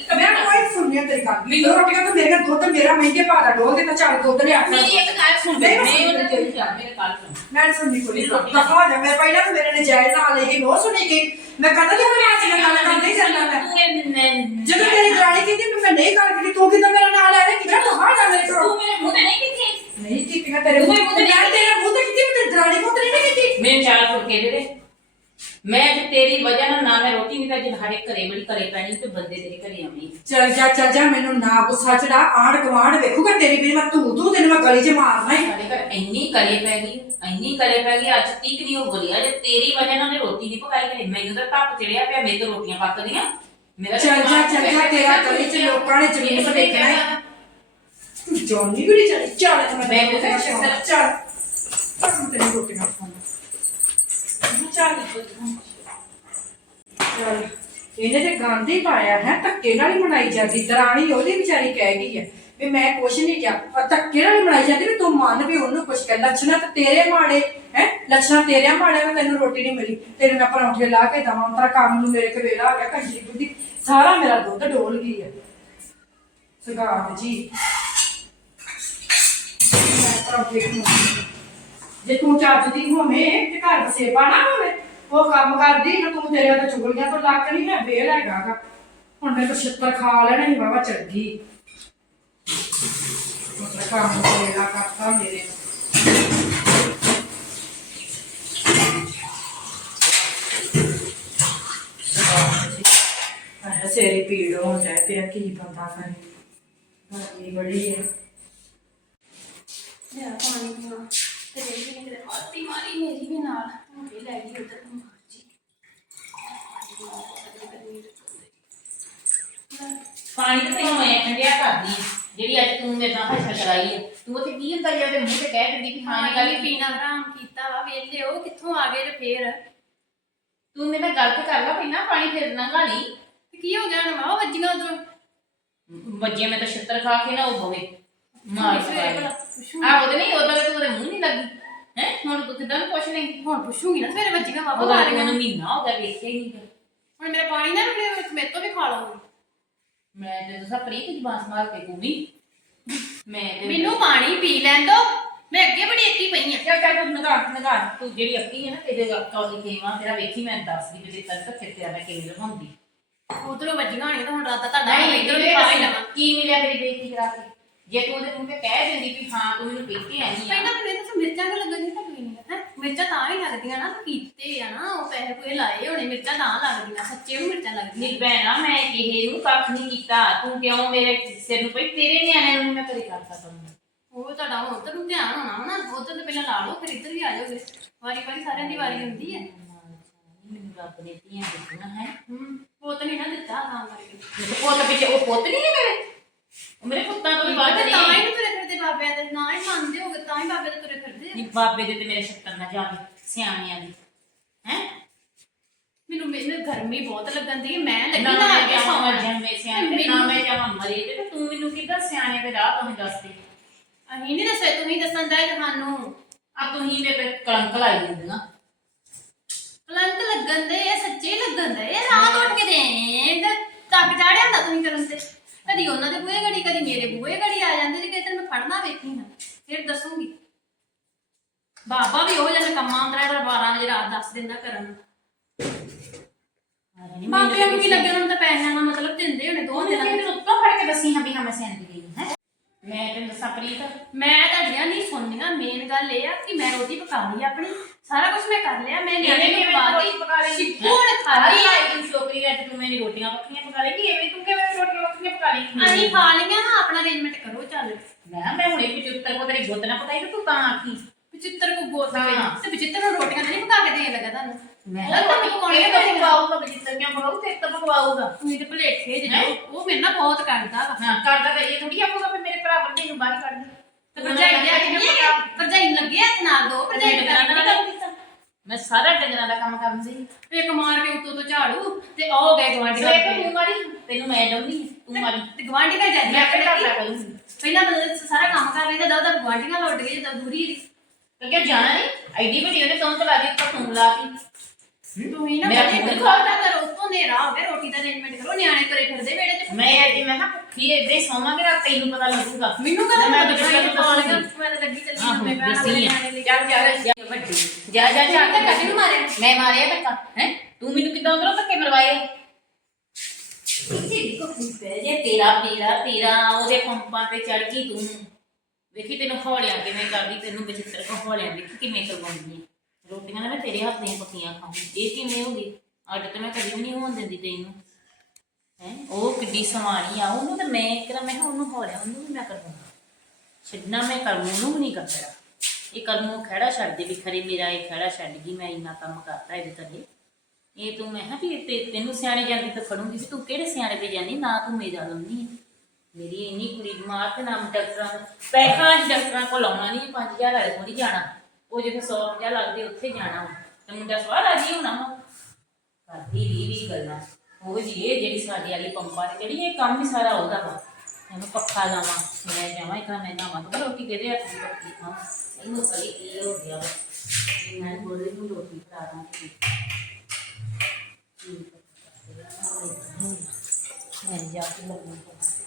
ਦੋ ਤਾਂ ਗੱਲ ਗੱਲ ਗੱਲ ਗੱਲ ਮੈਂ ਕੋਈ ਸੁਣਨੀ ਤੇਰੀ ਗੱਲ ਮੈਨੂੰ ਰੋਟੀਆਂ ਤਾਂ ਮੇਰੇ ਦੁੱਧ ਮੇਰਾ ਮਹਿੰਗੇ ਭਾਅ ਦਾ ਡੋਲ ਕੇ ਤਾਂ ਚੱਲ ਦੁੱਧ ਲਿਆ ਮੇਰੀ ਇੱਕ ਗੱਲ ਸੁਣ ਮੈਂ ਮੈਂ ਉਹਦੇ ਤੇ ਜਾ ਮੇਰੇ ਗੱਲ ਸੁਣ। ਮੈਂ ਸੁਣਨੀ ਕੋਈ ਦਫਾ ਜਾ ਮੈਂ ਪਹਿਲਾਂ ਤਾਂ ਮੇਰੇ ਨੇ ਜਾਇਜ਼ ਨਾਲ ਲਈ ਨੋ ਸੁਣੀ ਗਈ। ਮੈਂ ਕਹਿੰਦਾ ਕਿ ਮੈਂ ਅੱਜ ਗੱਲ ਕਰ ਨਹੀਂ ਚੱਲਣਾ ਮੈਂ। ਤੂੰ ਇਹ ਜਦੋਂ ਤੇਰੀ ਦਰਾਣੀ ਕਹਿੰਦੀ ਵੀ ਮੈਂ ਨਹੀਂ ਗੱਲ ਕੀਤੀ। ਤੂੰ ਕਿਦਾਂ ਮੇਰਾ ਨਾਲ ਆ ਰਿਹਾ? ਕਿਦਾਂ ਦਫਾ ਜਾ ਮੇਰੇ ਤੂੰ ਕੋਲ ਮੇਰੇ ਮੂੰਹ ਤੇ ਨਹੀਂ ਕੀਤੀ? ਨਹੀਂ ਕੀਤੀਆਂ ਤੇਰੇ ਤੂੰ ਮੂੰਹ ਮੇਰੇ ਤੇ ਮੂੰਹ ਤੇ ਮੈਂ ਤੇਰੇ ਮੂੰਹ ਤੇ ਕੀਤੀ ਮੈਂ ਤੇਰੀ ਦਰਾਣੀ ਮੂੰਹ ਤੇ ਨਹੀਂ ਕੀਤੀ। ਮੈਂ ਚਾਰ ਫੁਲਕੇ ਦੇ ਦੇ ਮੈਂ ਅੱਜ ਤੇਰੀ ਵਜ੍ਹਾ ਨਾਲ ਨਾ ਮੈਂ ਰੋਟੀ ਨਹੀਂ ਤਾਂ ਹਰੇ ਘਰੇ ਬੜੀ ਘਰੇ ਪੈਣੀ ਤੇ ਬੰਦੇ ਤੇਰੇ ਘਰੇ ਆਉਣੀ ਚੱਲ ਜਾ ਚੱਲ ਜਾ ਮੈਨੂੰ ਨਾ ਗੁੱਸਾ ਚੜਾ ਆਂਢ ਗੁਆਂਢ ਵੇਖੂਗਾ ਤੇਰੀ ਵੀ ਮੈਂ ਤੂੰ ਤੂੰ ਤੈਨੂੰ ਮੈਂ ਗਲੀ 'ਚ ਮਾਰਨਾ ਹੀ ਸਾਡੇ ਘਰ ਇੰਨੀ ਕਲੇ ਪੈ ਗਈ ਇੰਨੀ ਕਲੇ ਪੈ ਗਈ ਅੱਜ ਤੀਕ ਨਹੀਂ ਉਹ ਬੋਲਿਆ ਜੇ ਤੇਰੀ ਵਜ੍ਹਾ ਨਾਲ ਉਹਨੇ ਰੋਟੀ ਨਹੀਂ ਪਕਾਈ ਘਰੇ ਮੈਨੂੰ ਤਾਂ ਧੱਪ ਚੜਿਆ ਪਿਆ ਮੇਰੇ ਤੋਂ ਰੋਟੀਆਂ ਪੱਕਦੀਆਂ ਮੇਰਾ ਚੱਲ ਜਾ ਚੱਲ ਜਾ ਤੇਰਾ ਗਲੀ 'ਚ ਲੋਕਾਂ ਨੇ ਜ਼ਮੀਨ ਤੇ ਵੇਖਣਾ ਹੈ ਤੂੰ ਜੋਨੀ ਵੀ ਨਹੀਂ ਚੱਲ। ਚੱਲ ਮੈਂ ਮੈਂ ਚੱਲ। ਚੱਲ। ਤੈਨੂੰ ਰੋਟੀ ਨਾ ਖਾਣਾ ਚੱਲ। ਚੱਲ, ਇਹਨੇ ਤੇ ਗੰਦ ਹੀ ਪਾਇਆ ਹੈ, ਧੱਕੇ ਨਾਲ ਹੀ ਮਨਾਈ ਜਾਂਦੀ। ਦਰਾਣੀ ਉਹਦੀ ਵਿਚਾਰੀ ਕਹਿ ਗਈ ਹੈ ਵੀ ਮੈਂ ਕੁਛ ਨਹੀਂ ਕਿਹਾ। ਪਰ ਧੱਕੇ ਨਾਲ ਹੀ ਮਨਾਈ ਜਾਂਦੀ ਵੀ ਤੂੰ ਮੰਨ ਵੀ ਉਹਨੂੰ ਕੁਛ ਕਹਿ। ਲੱਛਣਾ ਤਾਂ ਤੇਰੇ ਮਾੜੇ, ਹੈ? ਲੱਛਣਾ ਤੇਰੇ ਮਾੜੇ ਮੈਂ ਤੈਨੂੰ ਰੋਟੀ ਨਹੀਂ ਮਿਲੀ। ਤੇਰੇ ਮੈਂ ਪਰੌਂਠੇ ਲਾ ਕੇ ਦਵਾਂ, ਤੇਰਾ ਕੰਮ ਨੂੰ ਮੇਰੇ ਕੇ ਵੇਲਾ ਆ ਗਿਆ ਕੰਜੀ ਬੁੱਧੀ ਸਾਰਾ ਮੇਰਾ ਦੁੱਧ ਡੋਲ ਗਈ ਹੈ। ਸੁਗਾਤ ਜੀ। ਮੈਂ ਪਰੌਂਠੇ ਖਾਵਾਂਗੀ। ਜੇ ਤੂੰ ਚੱਜਦੀ ਹੋਵੇਂ, ਤੇ ਘਰ ਵਸੇਬਾ ਨਾ ਹੋਵੇ, ਉਹ ਕੰਮ ਕਰਦੀ, ਨਾ ਤੂੰ ਤੇਰੇ ਤਾਂ ਚੁਗਲੀਆਂ ਤੋਂ ਲੱਕ ਨਹੀਂ ਹੈ ਵੇਲ ਹੈਗਾਗਾ ਹੁਣ ਮੈਂ ਤਾਂ ਛਿੱਤਰ ਖਾ ਲੈਣਾ ਹੀ ਬਾਬਾ ਚੜ ਗਈ। ਮਤਲਬ ਕੰਮ ਤੇਰਾ ਕਰਤਾ ਮੇਰੇ। ਸੇਰੀ ਪੀੜ ਹੋਣ ਡਿਆ ਪਿਆ, ਕੀ ਬੰਦਾ ਕਰੇ। ਗਰਮੀ ਬੜੀ ਹੈ ਮੇਰਾ ਪਾਣੀ ਪੀਣਾ। ਤੇ ਨੇ ਹੱਥੀ ਮਾਰੀ ਵੀ ਨਾਲ ਹੁਣ ਵੀ ਲੈ ਗਈ ਉਧਰ ਨੂੰ ਪਾਣੀ ਤਾਂ ਤੈਨੂੰ ਮੈਂ ਠੰਡਿਆ ਕਰਦੀ ਆਂ, ਜਿਹੜੀ ਅੱਜ ਤੂੰ ਮੇਰੇ ਨਾਲ ਹੱਥ ਕਰਾਈ ਹੈ ਤੂੰ ਉੱਥੇ ਕੀ ਹੁੰਦਾ ਜੇ ਉਹਦੇ ਮੂੰਹ ਤੇ ਕਹਿ ਦਿੰਦੀ ਕਿ ਹਾਂ ਇਹ ਗੱਲ ਪਾਣੀ ਹੀ ਹਰਾਮ ਕੀਤਾ ਵਾ ਵੇਲੇ ਉਹ ਕਿੱਥੋਂ ਆ ਗਏ ਤੇ ਫੇਰ? ਤੂੰ ਮੇਰੇ ਨਾਲ ਗਲਤ ਕਰ ਲਾ ਪਹਿਲਾਂ ਪਾਣੀ ਫਿਰ ਨੰਗਾ ਨਹੀਂ ਤੇ ਕੀ ਹੋ ਗਿਆ ਨਾ ਵੱਜੀਆਂ ਉਧਰੋਂ? ਬੱਜੇ ਮੈਂ ਤਾਂ ਛਿੱਤਰ ਖਾ ਕੇ ਨਾ ਉਹ ਬਵੇ ਮਾਰ ਸਵਾਈ ਆ ਉਹਦੇ ਨਹੀਂ ਉਹਦਾ ਤੂੰ ਉਹਦੇ ਮੂੰਹ ਨਹੀਂ ਲੱਗੀ। ਹੈ? ਹੁਣ ਤੂੰ ਕਿਦਾਂ ਪੁੱਛ ਲੈਂਗੀ ਹੁਣ ਪੁੱਛੂਗੀ ਨਾ ਸਵੇਰੇ ਵੱਜੀਆਂ ਬਾਬਾ ਉਹਦਾ ਮਾਰੀਆਂ ਮੈਨੂੰ ਮਹੀਨਾ ਹੋ ਗਿਆ ਵੇਖਿਆ ਹੀ ਨਹੀਂ ਹੁਣ ਮੇਰਾ ਪਾਣੀ ਨਾ ਰੁਕੇ ਮੇਰੇ ਤੋਂ ਵੀ ਖਾ ਲਓਗੇ ਮੈਂ ਤੇ ਦੱਸਾਂ ਪ੍ਰੀਤ ਦੀ ਬਾਂਸ ਮਾਰ ਕੇ ਘੁੰਮੀ ਮੈਂ ਤੇ ਮੈਨੂੰ ਪਾਣੀ ਪੀ ਲੈਣ ਦੋ। ਮੈਂ ਅੱਗੇ ਬੜੀ ਇੱਕੀ ਪਈ ਆ। ਚੱਲ ਚੱਲ ਤੂੰ ਨਗਾ ਨਗਾ। ਤੂੰ ਜਿਹੜੀ ਅੱਕੀ ਹੈ ਨਾ ਤੇਰੇ ਕੌਲੀ ਕੇਵਾ ਤੇਰਾ ਵੇਖੀ ਮੈਂ ਦੱਸਦੀ ਵੀ ਜੇ ਤੱਕ ਫਿਰ ਤੇਰਾ ਮੈਂ ਕਿਵੇਂ ਲਵਾਉਂਦੀ ਉਧਰੋਂ ਵੱਜੀਆਂ ਹੋਣੀਆਂ ਤਾਂ ਹੁਣ ਰਾਤ ਦਾ ਤੁਹਾਡਾ ਇਧਰੋਂ ਵੀ ਖਾ ਹੀ ਲਵਾਂ। ਕੀ ਮਿਲਿਆ ਮੇਰੀ ਬੇਇੱਜ਼ਤੀ ਕਰਾ ਕੇ? ਜੇ ਤੂੰ ਉਹਦੇ ਮੂੰਹ ਤੇ ਕਹਿ ਦਿੰਦੀ ਵੀ ਹਾਂ ਤੂੰ ਮੈਨੂੰ ਪੀਤੀ ਆਈ ਆ। ਪਹਿਲਾਂ ਮੈਨੂੰ ਤਾਂ ਮਿਰਚਾਂ ਕਿ ਲੱਗਣੀਆਂ ਤਾਂ ਕੋਈ ਨਹੀਂ ਹੈ। ਮਿਰਚਾਂ ਤਾਂ ਹੀ ਲੱਗਦੀਆਂ ਨਾ ਤੂੰ ਕੀਤੇ ਆ ਨਾ ਉਹ ਪੈਸੇ ਕੋਈ ਲਾਏ ਹੋਣੇ ਮਿਰਚਾਂ ਤਾਂ ਲੱਗਦੀਆਂ ਸੱਚੇ ਨੂੰ ਮਿਰਚਾਂ ਲੱਗਦੀਆਂ। ਨੀ ਭੈਣਾ ਮੈਂ ਕਿਸੇ ਨੂੰ ਕੱਖ ਨਹੀਂ ਕੀਤਾ। ਤੂੰ ਕਿਉਂ ਮੇਰੇ ਸਿਰ ਨੂੰ ਪਈ? ਤੇਰੇ ਨਿਆਣੇ ਨੂੰ ਨੀ ਮੈਂ ਕਦੇ ਕਰ ਸਕਦਾ ਉਹ ਤੁਹਾਡਾ ਹੁਣ ਉਧਰ ਨੂੰ ਧਿਆਨ ਹੋਣਾ ਵਾ ਨਾ ਉਧਰ ਤੇ ਪਹਿਲਾਂ ਲਾ ਲਓ ਫਿਰ ਇੱਧਰ ਵੀ ਆ ਜਾਓਗੇ ਵਾਰੀ ਵਾਰੀ ਸਾਰਿਆਂ ਦੀ ਵਾਰੀ ਹੁੰਦੀ ਹੈ ਮੈਨੂੰ ਰੱਬ ਨੇ ਧੀਆਂ ਦਿੱਤੀਆਂ ਹੈ। ਹੂੰ ਪੁੱਤ ਨਹੀਂ ਨਾ ਦਿੱਤਾ ਤਾਂ ਕਰਕੇ। ਪੁੱਤ ਪਿੱਛੇ ਉਹ ਪੁੱਤ ਨਹੀਂ ਹੈ ਮੇਰੇ? ਉਹ ਮੇਰੇ ਪੁੱਤਾਂ ਤੋਂ ਵੀ ਵੱਧ ਤਾਂ ਨਹੀਂ ਹੀ ਨੀ ਤੁਰੇ ਫਿਰਦੇ ਬਾਬਿਆਂ ਦੇ ਨਾ ਹੀ ਮੰਨਦੇ ਹੋਗੇ ਤਾਂ ਹੀ ਬਾਬੇ ਦੇ ਤੁਰੇ ਫਿਰਦੇ ਆ। ਨੀ ਬਾਬੇ ਦੇ ਤੇ ਮੇਰੇ ਛੱਤਰ ਨਾ ਜਾਵੇ ਸਿਆਣਿਆਂ ਦੀ ਹੈ? ਮੈਨੂੰ ਮੈਨੂੰ ਗਰਮੀ ਬਹੁਤ ਲੱਗਣ ਦੀ ਮੈਂ ਲੱਗੀ ਨਾ ਨਾ ਮੈਂ ਅੱਗੇ ਜਾਵਾਂ ਸੌਣ। ਜੰਮੇ ਸਿਆਣੇ ਤੇ ਨਾ ਮੈਂ ਜਾਵਾਂ ਮਰੇ ਤੇ ਤੂੰ ਮੈਨੂੰ ਕਿੱਦਾਂ ਸਿਆਣੇ ਦੇ ਰਾਹ ਤੋਂ ਦੱਸ ਦੇ। ਅਹੀਂ ਨਹੀਂ ਦੱਸਿਆ ਤੁਸੀਂ ਦੱਸਣ ਦਾ ਤੁਹਾਨੂੰ ਆ ਤੂੰ ਹੀ ਮੇਰੇ ਤੇ ਕਲੰਕ ਲਾਈ ਦਿੰਦੀਆਂ ਕਲੰਕ ਲੱਗਣ ਦੇ ਇਹ ਸੱਚੇ ਲੱਗਣ ਦੇ ਇਹ ਰਾਤ ਉੱਠ ਕੇ ਦੇ ਤੇ ਤੱਕ ਚਾੜਿਆ ਹੁੰਦਾ ਤੁਸੀਂ ਕਰਨ ਤੇ। ਕਦੀ ਉਹਨਾਂ ਦੇ ਬੂਹੇ ਘੜੀ ਕਦੀ ਮੇਰੇ ਬੂਹੇ ਘੜੀ ਆ ਜਾਂਦੇ ਜੇ ਕਿਤੇ ਮੈਂ ਫੜਨਾ ਵੇਖੀ ਨਾ ਫਿਰ ਦੱਸੂਗੀ। ਬਾਬਾ ਵੀ ਉਹ ਜਿਹਾ ਕੰਮਾਂ ਆਉਂਦਾ ਹੈ 12 ਵਜੇ ਰਾਤ ਦੱਸ ਦਿੰਦਾ ਕਰਨ ਨੂੰ। ਬਾਬਿਆਂ ਨੂੰ ਕੀ ਲੱਗਿਆ ਉਹਨਾਂ ਨੂੰ ਤਾਂ ਪੈਸਿਆਂ ਦਾ ਮਤਲਬ ਦਿੰਦੇ ਹੋਣੇ ਦੋ ਦਿਨਾਂ ਮੈਨੂੰ ਦੇ ਉੱਤੋਂ ਫੜ ਕੇ ਦੱਸੀ ਹਾਂ ਵੀ ਹਾਂ ਮੈਂ ਸਿਆਣੀ ਗਈ ਹੈ। ਮੈਂ ਤੈਨੂੰ ਦੱਸਾਂ ਪ੍ਰੀਤ। ਮੈਂ ਤੁਹਾਡੀਆਂ ਨਹੀਂ ਸੁਣਨੀਆਂ ਮੇਨ ਗੱਲ ਇਹ ਆ ਕਿ ਮੈਂ ਰੋਟੀ ਪਕਾ ਲਈ ਆਪਣੀ ਸਾਰਾ ਕੁਝ ਮੈਂ ਕਰ ਲਿਆ ਮੈਂ ਨਿਆਣੇ ਨੂੰ ਖਵਾ ਦਿੱਤੀ ਸਿੱਪੂ ਨੇ ਖਾ ਲਈ ਆਈ ਤੂੰ ਛੋਕਰੀ ਅੱਜ ਤੂੰ ਮੇਰੀ ਰੋਟੀਆਂ ਪੱਕੀਆਂ ਪਕਾ ਲੇਗੀ ਐਵੇਂ ਤੂੰ ਕਿਵੇਂ ਰੋਟੀਆਂ ਪੱਕੀਆਂ ਪਕਾ ਲੇਗੀ? ਅਸੀਂ ਖਾ ਲਈਆਂ ਨਾ ਆਪਣਾ ਅਰੇਂਜਮੈਂਟ ਕਰੋ ਚੱਲ। ਮੈਂ ਮੈਂ ਹੁਣੇ ਵੀ ਜੁੱਤਰ ਕੋ ਤੇਰੀ ਗੁੱਤ ਨਾ ਪਕਾਈ ਤੇ ਤੂੰ ਤਾਂ ਆਖੀ। ਵਿਚਿੱਤਰ ਕੋ ਗੋਤ ਹਾਂ। ਤੇ ਵਿਚਿੱਤਰ ਨੂੰ ਰੋਟੀਆਂ ਨਹੀਂ ਪਕਾ ਕੇ ਦੇਣ ਲੱਗਾ ਤੁਹਾਨੂੰ। ਮੈਂ ਤਾਂ ਕੌਣ ਇਹ ਤਾਂ? ਪਕਾਊਗਾ ਬਜਿੱਤਰ ਕਿਉਂ ਪਕਾਊ? ਤੇ ਤਾਂ ਪਕਵਾਊਗਾ ਤੁਸੀਂ ਤੇ ਭਲੇਖੇ ਜਿਹੜੇ ਉਹ ਮੇਰੇ ਨਾਲ ਬਹੁਤ ਕਰਦਾ ਵਾ। ਹਾਂ ਕਰਦਾ ਤਾਂ ਇਹ ਥੋੜੀ ਆਊਗਾ ਫਿਰ ਮੇਰੇ ਭਰਾ ਭਰਜਾਈ ਨੂੰ ਬਾਹਰ ਕੱਢ ਦੇ ਭਰਜਾਈ ਦੇ ਹੱਥ ਭਰਜਾਈ ਨੂੰ ਲੱਗੇ ਹੱਥ ਨਾਲ ਦੋ ਭਰਜਾਈ ਨੂੰ ਕਰਨਾ ਮੈਂ ਸਾਰਾ ਡੰਗਰਾਂ ਦਾ ਕੰਮ ਕਰਦੀ ਇੱਕ ਮਾਰ ਕੇ ਉੱਤੋਂ ਤੋਂ ਝਾੜੂ ਤੇ ਉਹ ਗਏ ਗਵਾਂਢੀ ਸਵੇਰ ਤੋਂ ਤੂੰ ਮਾਰੀ ਤੈਨੂੰ ਮੈਂ ਲਾਉਂਦੀ ਤੂੰ ਮਾਰੀ ਤੇ ਗਵਾਂਢੀ ਦਾ ਜਾਂਦੀ ਮੈਂ ਕਰ ਲਿਆ ਕਰੂੰਗੀ ਪਹਿਲਾਂ ਬੰਦੇ ਸਾਰਾ ਕੰਮ ਕਰ ਲੈਂਦਾ ਦਦਾ ਗਵਾਂਢੀਆਂ ਲੁੱਟ ਗਏ ਜਦੋਂ ਦੂਰੀ ਦੀ ਕਿਉਂਕਿ ਜਾਣਾ ਨਹੀਂ ਐਡੀ ਵੱਡੀ ਉਹਨੇ ਤੋਂ ਚਲਾ ਦਿੱਤੀ ਤੂੰ ਲਾ ਕੇ। ਤੁਸੀਂ ਨਾ ਮੇਰਾ ਬੜੇ ਫੋਨ ਖਾਤਾ ਕਰੋ ਉੱਤੋਂ ਨੇਰਾ ਹੋ ਗਿਆ ਰੋਟੀ ਦਾ ਅਰੇਂਜਮੈਂਟ ਕਰੋ ਨਿਆਣੇ ਤੁਰੇ ਫਿਰਦੇ ਵੇੜੇ ਚ ਮੈਂ ਅੱਜ ਮੈਂ ਕਿਹਾ ਭੁੱਖੀ ਏਦਾਂ ਹੀ ਸੌਵਾਂਗੇ ਰਾਤ ਤੈਨੂੰ ਪਤਾ ਲੱਗੂਗਾ। ਮੈਨੂੰ ਕਹਿੰਦਾ ਮੈਂ ਮੈਂ ਬੱਚਿਆਂ ਨੂੰ ਪਾਲ ਦੱਸੂਗੀ। ਮੈਂ ਤਾਂ ਲੱਗੀ ਚੱਲੀ ਆਹੋ ਮੈਂ ਦੱਸੀ ਆ। ਨਿਆਣੇ ਲੈ ਚੱਲ ਜਾ ਜਾ ਵੱਡੀ ਜਾ। ਜਾ ਜਾ ਧੱਕਾ ਕਿਹਨੂੰ ਮਾਰਿਆ? ਮੈਂ ਮਾਰਿਆ ਧੱਕਾ ਹੈ? ਤੂੰ ਮੈਨੂੰ ਕਿੱਦਾਂ ਉਧਰੋਂ ਧੱਕੇ ਮਰਵਾਏ? ਇੱਥੇ ਦੇਖੋ ਪੈ ਜੇ ਤੇਰਾ ਪੀੜਾ ਉਹਦੇ ਪੰਪਾਂ ਤੇ ਚੜ ਗਈ ਤੂੰ। ਵੇਖੀ ਤੈਨੂੰ ਹੌਲਿਆਂ ਕਿਵੇਂ ਕਰਦੀ ਤੈਨੂੰ ਬਚਿੱਤਰ ਕੋ ਹੌਲਿਆਂ ਦੇਖੀ ਕਿਵੇਂ ਕਰਵਾਉਂਦੀ ਰੋਟੀਆਂ ਨਾ ਮੈਂ ਤੇਰੇ ਹੱਥ ਦੀਆਂ ਪੱਕੀਆਂ ਖਾਉਂਗੀ ਇਹ ਕਿਵੇਂ ਹੋ ਗਈ? ਅੱਡ ਤੇ ਮੈਂ ਕਦੀ ਵੀ ਨਹੀਂ ਹੋਣ ਦਿੰਦੀ ਤੈਨੂੰ। ਹੈ? ਉਹ ਕਿੱਡੀ ਸਵਾਣੀ ਆ, ਉਹਨੂੰ ਤਾਂ ਮੈਂ ਕਰਾਂ ਮੈਂ ਕਿਹਾ ਉਹਨੂੰ ਹੌਲਿਆਂ ਉਹਨੂੰ ਵੀ ਮੈਂ ਕਰਵਾਉਂਗਾ ਛੱਡਣਾ ਮੈਂ ਕਰਮ ਨੂੰ ਵੀ ਨਹੀਂ ਕਰਦਾ। ਇਹ ਕਰਮ ਖੜਾ ਛੱਡ ਦੇ ਵੀ ਖਰੇ ਮੇਰਾ ਇਹ ਖੜਾ ਛੱਡ ਗਈ, ਮੈਂ ਇੰਨਾ ਕੰਮ ਕਰਤਾ ਇਹਦੇ ਥੱਲੇ ਇਹ ਤੂੰ ਮੈਂ ਕਿਹਾ ਵੀ ਤੈਨੂੰ ਸਿਆਣੇ ਜਾਂਦੀ ਤਾਂ ਫੜੂੰਗੀ ਵੀ ਤੂੰ ਕਿਹੜੇ ਸਿਆਣੇ ਤੇ ਜਾਂਦੀ, ਨਾ ਤੂੰ ਮੇਰਾ ਲੰਨੀ ਮੇਰੀ ਇੰਨੀ ਕੁੜੀ ਬਿਮਾਰ ਤੇ ਨਾ ਡਾਕਟਰਾਂ ਨੂੰ ਪੈਸਾ ਅੱਜ ਡਾਕਟਰਾਂ ਕੋਲ ਆਉਣਾ ਨਹੀਂ 5000 ਵਾਲੇ ਕੋਲ ਨਹੀਂ ਜਾਣਾ। ਉਹ ਜਿੱਥੇ 100 ਲੱਗਦੇ, ਉੱਥੇ ਜਾਣਾ ਵਾ। ਤੇ ਮੁੰਡਾ ਸਵਾਰ ਰਾਜੀ ਹੋਣਾ ਵਾ। ਕਰਦੀ ਵੀ ਵੀ ਗੱਲਾਂ। ਉਹ ਜੀ, ਇਹ ਜਿਹੜੀ ਸਾਡੇ ਵਾਲੀ ਪੰਪਾਂ ਦੀ ਜਿਹੜੀ ਇਹ ਕੰਮ ਹੀ ਸਾਰਾ ਉਹਦਾ ਵਾ। ਇਹਨੂੰ ਪੱਖਾ ਲਾਵਾਂ, ਮੈਂ ਜਾਵਾਂ, ਇੱਕ ਮੈਂ ਨਾਵਾਂ ਤਾਂ ਰੋਟੀ ਕਿਹਦੇ ਹੱਥ ਦੀ ਪੱਕੀ ਖਾਂ ਇਹਨੂੰ ਕਲੀ ਕੀ ਹੋ ਗਿਆ ਵਾ। ਮੈਂ ਬੋਲੇ ਨੂੰ ਰੋਟੀ ਖਾ ਦਾਂ ਮੈਂ ਜਾ ਕੇ ਲੱਗੂਗਾ